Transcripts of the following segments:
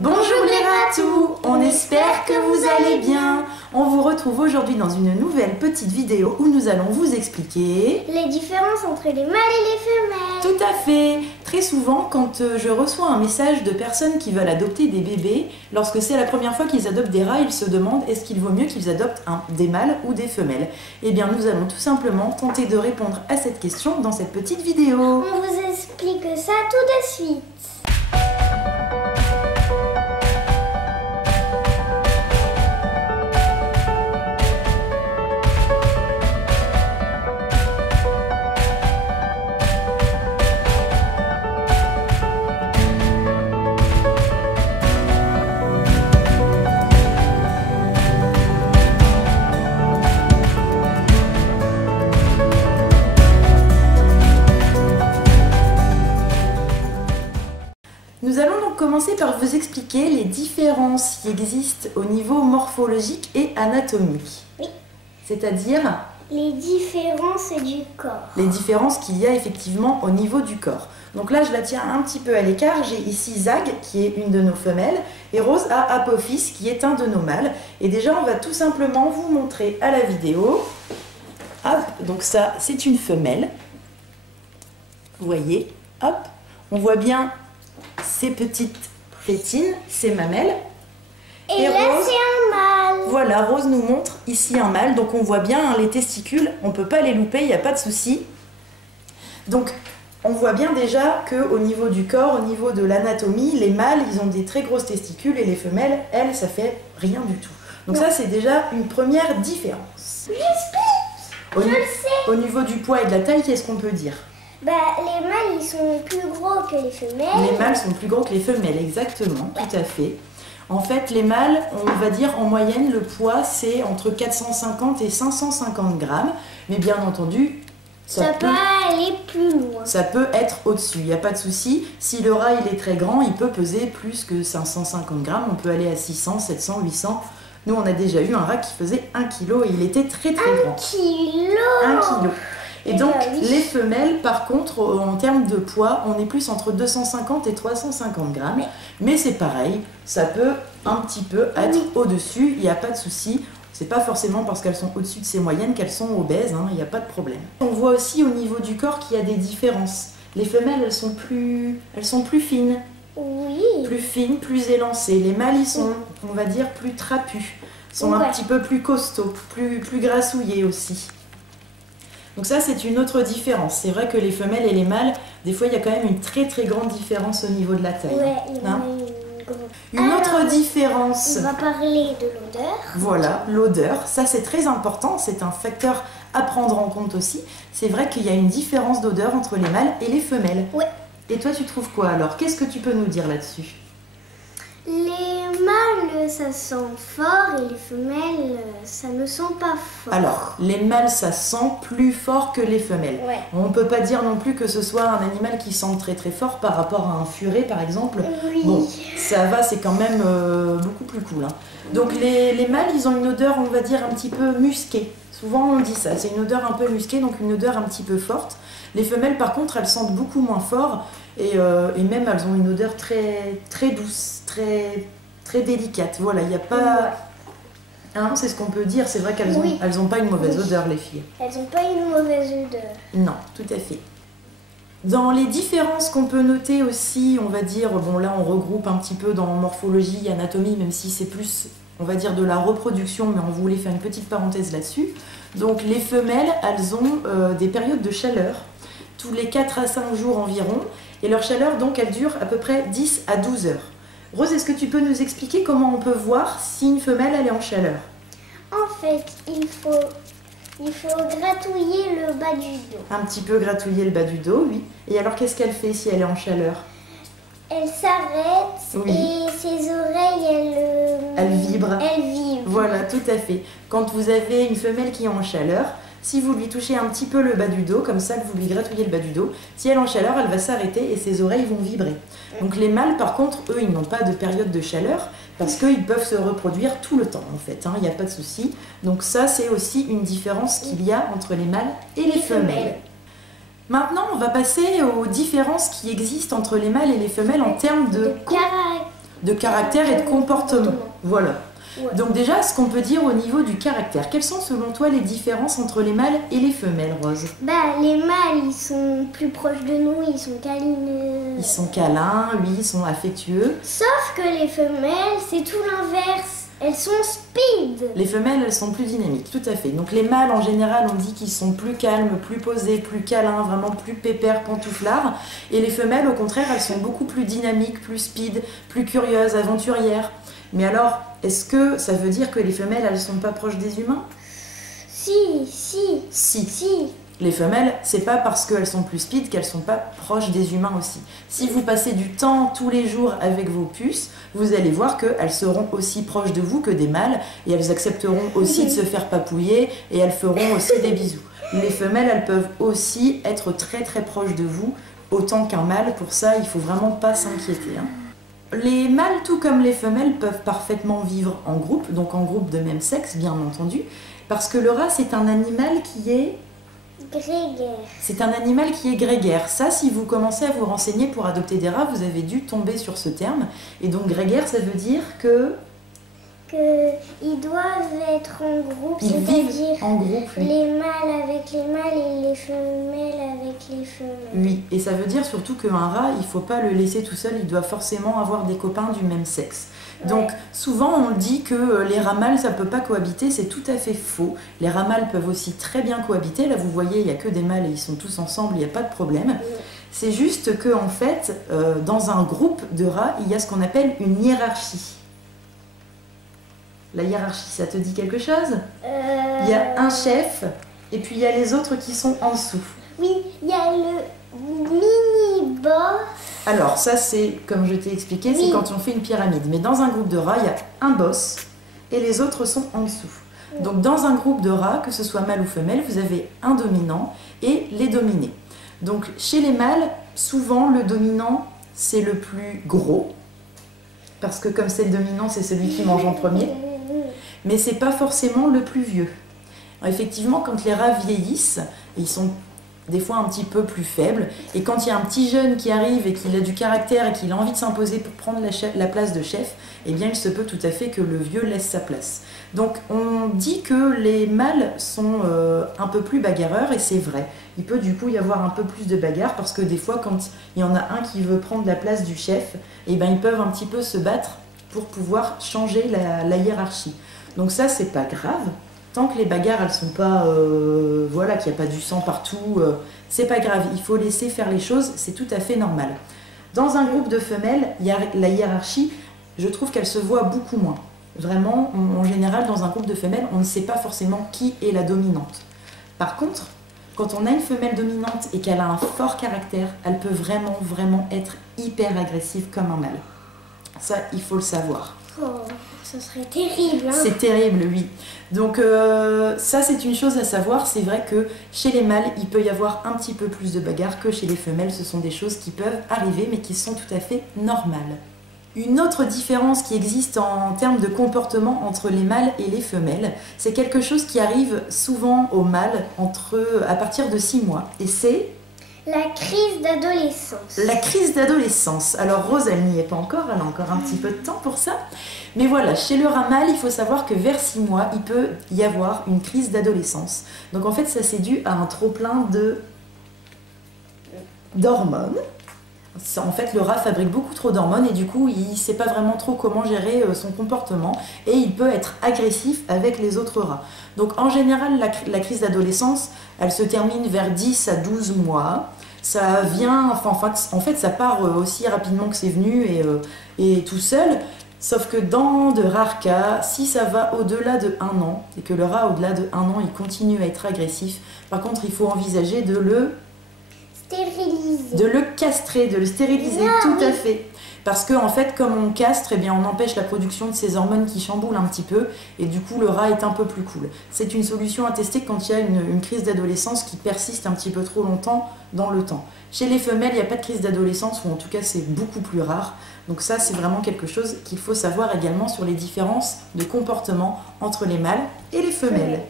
Bonjour les ratous, on espère que vous allez bien. On vous retrouve aujourd'hui dans une nouvelle petite vidéo où nous allons vous expliquer les différences entre les mâles et les femelles. Tout à fait. Très souvent, quand je reçois un message de personnes qui veulent adopter des bébés, lorsque c'est la première fois qu'ils adoptent des rats, ils se demandent est-ce qu'il vaut mieux qu'ils adoptent des mâles ou des femelles. Eh bien, nous allons tout simplement tenter de répondre à cette question dans cette petite vidéo. On vous explique ça tout de suite. Nous allons donc commencer par vous expliquer les différences qui existent au niveau morphologique et anatomique. Oui. C'est-à-dire les différences du corps. Les différences qu'il y a effectivement au niveau du corps. Donc là, je la tiens un petit peu à l'écart. J'ai ici Zag, qui est une de nos femelles, et Rose a Apophis, qui est un de nos mâles. Et déjà, on va tout simplement vous montrer à la vidéo. Hop, donc ça, c'est une femelle. Vous voyez, hop, on voit bien ces petites tétines, ces mamelles. Et là, Rose, c'est un mâle. Voilà, Rose nous montre ici un mâle. Donc on voit bien hein, les testicules, on ne peut pas les louper, il n'y a pas de souci. Donc on voit bien déjà qu'au niveau du corps, au niveau de l'anatomie, les mâles, ils ont des très grosses testicules et les femelles, elles, ça fait rien du tout. Donc ça, c'est déjà une première différence. Je le sais. Au niveau du poids et de la taille, qu'est-ce qu'on peut dire? Bah, les mâles, ils sont plus gros que les femelles. Les mâles sont plus gros que les femelles, exactement, tout à fait. En fait, les mâles, on va dire en moyenne, le poids, c'est entre 450 et 550 grammes. Mais bien entendu, ça peut aller plus loin. Ça peut être au-dessus, il n'y a pas de souci. Si le rat, il est très grand, il peut peser plus que 550 grammes. On peut aller à 600, 700, 800. Nous, on a déjà eu un rat qui faisait 1 kg et il était très très grand. 1 kilo 1 kg. Et donc, oui. les femelles, par contre, en termes de poids, on est plus entre 250 et 350 grammes. Mais c'est pareil, ça peut un petit peu être au-dessus, il n'y a pas de souci. C'est pas forcément parce qu'elles sont au-dessus de ces moyennes qu'elles sont obèses, hein, il n'y a pas de problème. On voit aussi au niveau du corps qu'il y a des différences. Les femelles, elles sont plus fines. Oui. Plus fines, plus élancées. Les mâles, ils sont, on va dire, plus trapus. Sont un petit peu plus costauds, plus grassouillés aussi. Donc ça, c'est une autre différence. C'est vrai que les femelles et les mâles, des fois, il y a quand même une très très grande différence au niveau de la taille. Ouais, il y en a une autre différence. On va parler de l'odeur. Voilà, l'odeur. Ça, c'est très important. C'est un facteur à prendre en compte aussi. C'est vrai qu'il y a une différence d'odeur entre les mâles et les femelles. Ouais. Et toi, tu trouves quoi alors? Qu'est-ce que tu peux nous dire là-dessus? Les mâles, ça sent fort et les femelles, ça ne sent pas fort. Alors, les mâles, ça sent plus fort que les femelles. Ouais. On ne peut pas dire non plus que ce soit un animal qui sent très très fort par rapport à un furet, par exemple. Oui. Bon, ça va, c'est quand même beaucoup plus cool. Hein. Donc, les mâles, ils ont une odeur, on va dire, un petit peu musquée. Souvent, on dit ça. C'est une odeur un peu musquée, donc une odeur un petit peu forte. Les femelles, par contre, elles sentent beaucoup moins fort. Et même, elles ont une odeur très, très douce, très délicate. Voilà, il n'y a pas... Hein, c'est ce qu'on peut dire. C'est vrai qu'elles n'ont pas une mauvaise odeur, les filles. Elles n'ont pas une mauvaise odeur. Non, tout à fait. Dans les différences qu'on peut noter aussi, on va dire, bon là, on regroupe un petit peu dans morphologie, anatomie, même si c'est plus, on va dire, de la reproduction, mais on voulait faire une petite parenthèse là-dessus. Donc, les femelles, elles ont des périodes de chaleur, tous les 4 à 5 jours environ. Et leur chaleur, donc, elle dure à peu près 10 à 12 heures. Rose, est-ce que tu peux nous expliquer comment on peut voir si une femelle, elle est en chaleur? En fait, il faut gratouiller le bas du dos. Un petit peu gratouiller le bas du dos, oui. Et alors, qu'est-ce qu'elle fait si elle est en chaleur? Elle s'arrête et ses oreilles, elles vibrent. Elles vibrent. Voilà, tout à fait. Quand vous avez une femelle qui est en chaleur, si vous lui touchez un petit peu le bas du dos, comme ça, que vous lui gratouillez le bas du dos, si elle est en chaleur, elle va s'arrêter et ses oreilles vont vibrer. Donc les mâles, par contre, eux, ils n'ont pas de période de chaleur parce qu'ils peuvent se reproduire tout le temps, en fait. Il n'y a pas de souci. Donc ça, c'est aussi une différence qu'il y a entre les mâles et les femelles. Maintenant, on va passer aux différences qui existent entre les mâles et les femelles en termes de de caractère et de comportement. Voilà. Ouais. Donc déjà, ce qu'on peut dire au niveau du caractère, quelles sont selon toi les différences entre les mâles et les femelles, Rose? Les mâles, ils sont plus proches de nous, ils sont câlins. Ils sont câlins, oui, ils sont affectueux. Sauf que les femelles, c'est tout l'inverse. Elles sont speed. Les femelles, elles sont plus dynamiques, tout à fait. Donc les mâles, en général, on dit qu'ils sont plus calmes, plus posés, plus câlins, vraiment plus pépères, pantouflards. Et les femelles, au contraire, elles sont beaucoup plus dynamiques, plus speed, plus curieuses, aventurières. Mais alors, est-ce que ça veut dire que les femelles, elles sont pas proches des humains? Si. Les femelles, c'est pas parce qu'elles sont plus speed qu'elles sont pas proches des humains aussi. Si vous passez du temps tous les jours avec vos puces, vous allez voir qu'elles seront aussi proches de vous que des mâles et elles accepteront aussi de se faire papouiller et elles feront aussi des bisous. Les femelles, elles peuvent aussi être très très proches de vous, autant qu'un mâle. Pour ça, il faut vraiment pas s'inquiéter, hein. Les mâles, tout comme les femelles, peuvent parfaitement vivre en groupe, donc en groupe de même sexe, bien entendu, parce que le rat, c'est un animal qui est... Grégaire. C'est un animal qui est grégaire. Ça, si vous commencez à vous renseigner pour adopter des rats, vous avez dû tomber sur ce terme. Et donc grégaire, ça veut dire que... Qu'ils doivent être en groupe, Ils c'est-à-dire vivent en groupe, oui. les mâles avec les mâles et les femelles avec les femelles. Oui, et ça veut dire surtout qu'un rat, il ne faut pas le laisser tout seul, il doit forcément avoir des copains du même sexe. Donc souvent on dit que les rats mâles ça ne peut pas cohabiter, c'est tout à fait faux. Les rats mâles peuvent aussi très bien cohabiter, là vous voyez il n'y a que des mâles et ils sont tous ensemble, il n'y a pas de problème. C'est juste que en fait, dans un groupe de rats, il y a ce qu'on appelle une hiérarchie. La hiérarchie, ça te dit quelque chose? Il y a un chef et puis il y a les autres qui sont en dessous. Oui, il y a le mini-boss. Alors ça c'est, comme je t'ai expliqué, c'est quand on fait une pyramide. Mais dans un groupe de rats, il y a un boss et les autres sont en dessous. Donc dans un groupe de rats, que ce soit mâle ou femelle, vous avez un dominant et les dominés. Donc chez les mâles, souvent le dominant c'est le plus gros. Parce que comme c'est le dominant, c'est celui qui mange en premier. Mais c'est pas forcément le plus vieux. Alors, effectivement, quand les rats vieillissent, ils sont des fois un petit peu plus faibles. Et quand il y a un petit jeune qui arrive et qu'il a du caractère et qu'il a envie de s'imposer pour prendre la place de chef, eh bien il se peut tout à fait que le vieux laisse sa place. Donc on dit que les mâles sont un peu plus bagarreurs et c'est vrai. Il peut du coup y avoir un peu plus de bagarre parce que des fois quand il y en a un qui veut prendre la place du chef, eh bien ils peuvent un petit peu se battre pour pouvoir changer la hiérarchie. Donc ça c'est pas grave. Tant que les bagarres, elles sont pas, voilà, qu'il n'y a pas du sang partout, c'est pas grave. Il faut laisser faire les choses, c'est tout à fait normal. Dans un groupe de femelles, la hiérarchie, je trouve qu'elle se voit beaucoup moins. Vraiment, en général, dans un groupe de femelles, on ne sait pas forcément qui est la dominante. Par contre, quand on a une femelle dominante et qu'elle a un fort caractère, elle peut vraiment, vraiment être hyper agressive comme un mâle. Ça, il faut le savoir. Oh, ça serait terrible. Hein. C'est terrible, oui. Donc ça, c'est une chose à savoir. C'est vrai que chez les mâles, il peut y avoir un petit peu plus de bagarre que chez les femelles. Ce sont des choses qui peuvent arriver, mais qui sont tout à fait normales. Une autre différence qui existe en termes de comportement entre les mâles et les femelles, c'est quelque chose qui arrive souvent aux mâles à partir de 6 mois. Et c'est... la crise d'adolescence. La crise d'adolescence. Alors Rose, elle n'y est pas encore, elle a encore un petit peu de temps pour ça. Mais voilà, chez le rat mâle, il faut savoir que vers 6 mois, il peut y avoir une crise d'adolescence. Donc en fait, ça c'est dû à un trop-plein d'hormones. En fait, le rat fabrique beaucoup trop d'hormones et du coup, il ne sait pas vraiment trop comment gérer son comportement et il peut être agressif avec les autres rats. Donc en général, la crise d'adolescence, elle se termine vers 10 à 12 mois. Ça vient, en fait, ça part aussi rapidement que c'est venu et tout seul. Sauf que dans de rares cas, si ça va au-delà de 1 an et que le rat au-delà de 1 an, il continue à être agressif, par contre, il faut envisager de le stériliser. De le castrer, de le stériliser, tout à fait. Parce que en fait, comme on castre, eh bien, on empêche la production de ces hormones qui chamboulent un petit peu et du coup, le rat est un peu plus cool. C'est une solution à tester quand il y a une crise d'adolescence qui persiste un petit peu trop longtemps dans le temps. Chez les femelles, il n'y a pas de crise d'adolescence, ou en tout cas, c'est beaucoup plus rare. Donc ça, c'est vraiment quelque chose qu'il faut savoir également sur les différences de comportement entre les mâles et les femelles.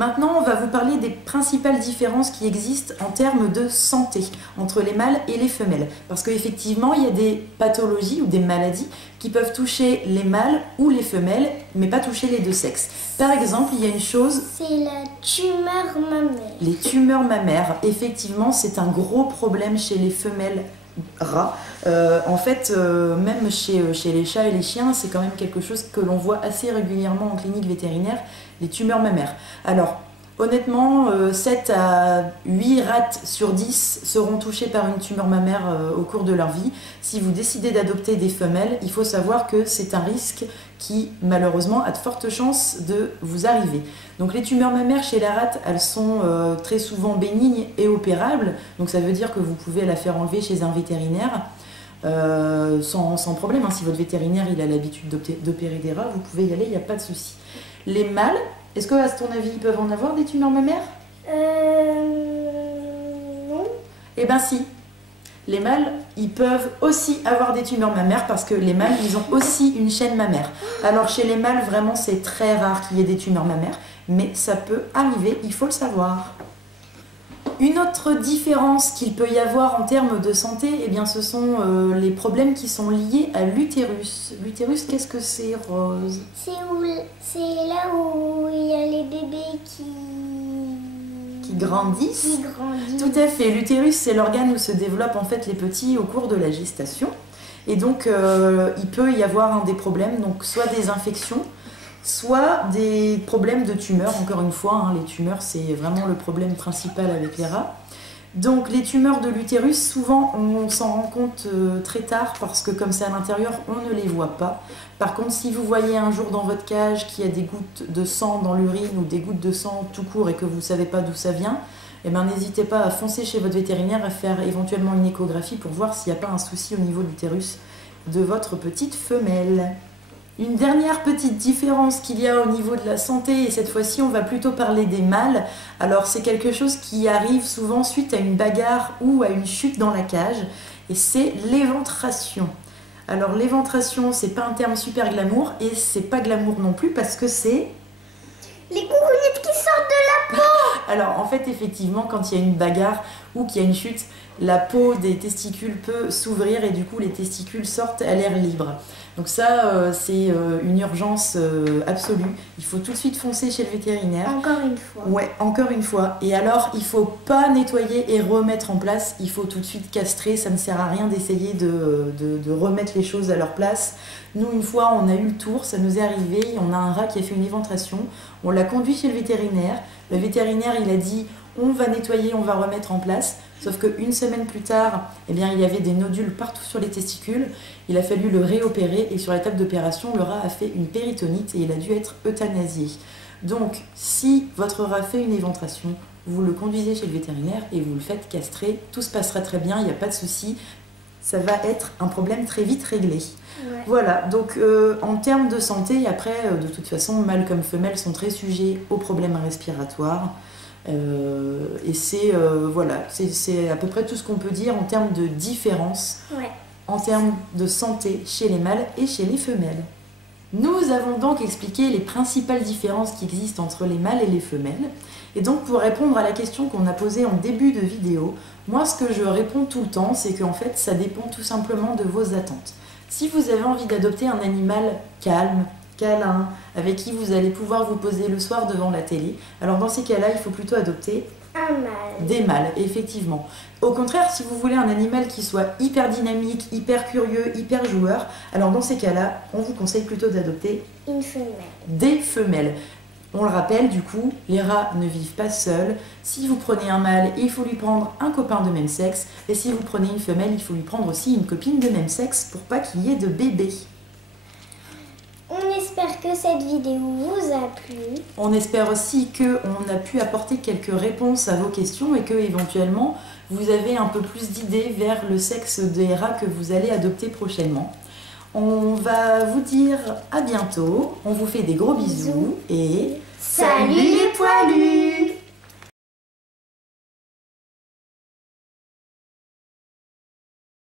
Maintenant, on va vous parler des principales différences qui existent en termes de santé entre les mâles et les femelles. Parce qu'effectivement, il y a des pathologies ou des maladies qui peuvent toucher les mâles ou les femelles, mais pas toucher les deux sexes. Par exemple, il y a une chose... C'est la tumeur mammaire. Les tumeurs mammaires, effectivement, c'est un gros problème chez les femelles rats. En fait, même chez les chats et les chiens, c'est quand même quelque chose que l'on voit assez régulièrement en clinique vétérinaire, les tumeurs mammaires. Alors, honnêtement, 7 à 8 rats sur 10 seront touchés par une tumeur mammaire au cours de leur vie. Si vous décidez d'adopter des femelles, il faut savoir que c'est un risque qui, malheureusement, a de fortes chances de vous arriver. Donc les tumeurs mammaires chez la rate, elles sont très souvent bénignes et opérables. Donc ça veut dire que vous pouvez la faire enlever chez un vétérinaire sans problème. Hein. Si votre vétérinaire il a l'habitude d'opérer des rats, vous pouvez y aller, il n'y a pas de souci. Les mâles, est-ce que à ton avis, ils peuvent en avoir des tumeurs mammaires? Non. Eh bien si. Les mâles, ils peuvent aussi avoir des tumeurs mammaires parce que les mâles, ils ont aussi une chaîne mammaire. Alors chez les mâles, vraiment, c'est très rare qu'il y ait des tumeurs mammaires, mais ça peut arriver, il faut le savoir. Une autre différence qu'il peut y avoir en termes de santé, eh bien, ce sont les problèmes qui sont liés à l'utérus. L'utérus, qu'est-ce que c'est, Rose? C'est là où il y a les bébés qui grandissent. Qui grandissent. Tout à fait. L'utérus, c'est l'organe où se développent en fait les petits au cours de la gestation. Et donc, il peut y avoir des problèmes, donc soit des infections, soit des problèmes de tumeurs. Encore une fois, hein, les tumeurs, c'est vraiment le problème principal avec les rats. Donc, les tumeurs de l'utérus, souvent, on s'en rend compte très tard parce que comme c'est à l'intérieur, on ne les voit pas. Par contre, si vous voyez un jour dans votre cage qu'il y a des gouttes de sang dans l'urine ou des gouttes de sang tout court et que vous ne savez pas d'où ça vient, eh ben, n'hésitez pas à foncer chez votre vétérinaire et faire éventuellement une échographie pour voir s'il n'y a pas un souci au niveau de l'utérus de votre petite femelle. Une dernière petite différence qu'il y a au niveau de la santé, et cette fois-ci on va plutôt parler des mâles. Alors c'est quelque chose qui arrive souvent suite à une bagarre ou à une chute dans la cage, et c'est l'éventration. Alors l'éventration, c'est pas un terme super glamour, et c'est pas glamour non plus parce que c'est... Les coucougnettes qui sortent de la peau. Alors en fait effectivement quand il y a une bagarre ou qu'il y a une chute, la peau des testicules peut s'ouvrir et du coup les testicules sortent à l'air libre. Donc ça c'est une urgence absolue. Il faut tout de suite foncer chez le vétérinaire. Encore une fois. Ouais, encore une fois. Et alors il faut pas nettoyer et remettre en place, il faut tout de suite castrer. Ça ne sert à rien d'essayer de remettre les choses à leur place. Nous, une fois, on a eu le tour, ça nous est arrivé, on a un rat qui a fait une éventration, on l'a conduit chez le vétérinaire il a dit on va nettoyer, on va remettre en place, sauf qu'une semaine plus tard, eh bien, il y avait des nodules partout sur les testicules, il a fallu le réopérer et sur la table d'opération, le rat a fait une péritonite et il a dû être euthanasié. Donc, si votre rat fait une éventration, vous le conduisez chez le vétérinaire et vous le faites castrer, tout se passera très bien, il n'y a pas de souci. Ça va être un problème très vite réglé. Ouais. Voilà, donc en termes de santé, après, de toute façon, mâles comme femelles sont très sujets aux problèmes respiratoires. Et c'est voilà, c'est à peu près tout ce qu'on peut dire en termes de différence, ouais, en termes de santé chez les mâles et chez les femelles. Nous avons donc expliqué les principales différences qui existent entre les mâles et les femelles. Et donc pour répondre à la question qu'on a posée en début de vidéo, moi ce que je réponds tout le temps, c'est qu'en fait ça dépend tout simplement de vos attentes. Si vous avez envie d'adopter un animal calme, câlin, avec qui vous allez pouvoir vous poser le soir devant la télé, alors dans ces cas-là, il faut plutôt adopter un mâle. Des mâles, effectivement. Au contraire, si vous voulez un animal qui soit hyper dynamique, hyper curieux, hyper joueur, alors dans ces cas-là, on vous conseille plutôt d'adopter une femelle. Des femelles. On le rappelle, du coup, les rats ne vivent pas seuls. Si vous prenez un mâle, il faut lui prendre un copain de même sexe. Et si vous prenez une femelle, il faut lui prendre aussi une copine de même sexe pour pas qu'il y ait de bébés. On espère que cette vidéo vous a plu. On espère aussi qu'on a pu apporter quelques réponses à vos questions et que éventuellement vous avez un peu plus d'idées vers le sexe des rats que vous allez adopter prochainement. On va vous dire à bientôt, on vous fait des gros bisous et salut les poilus!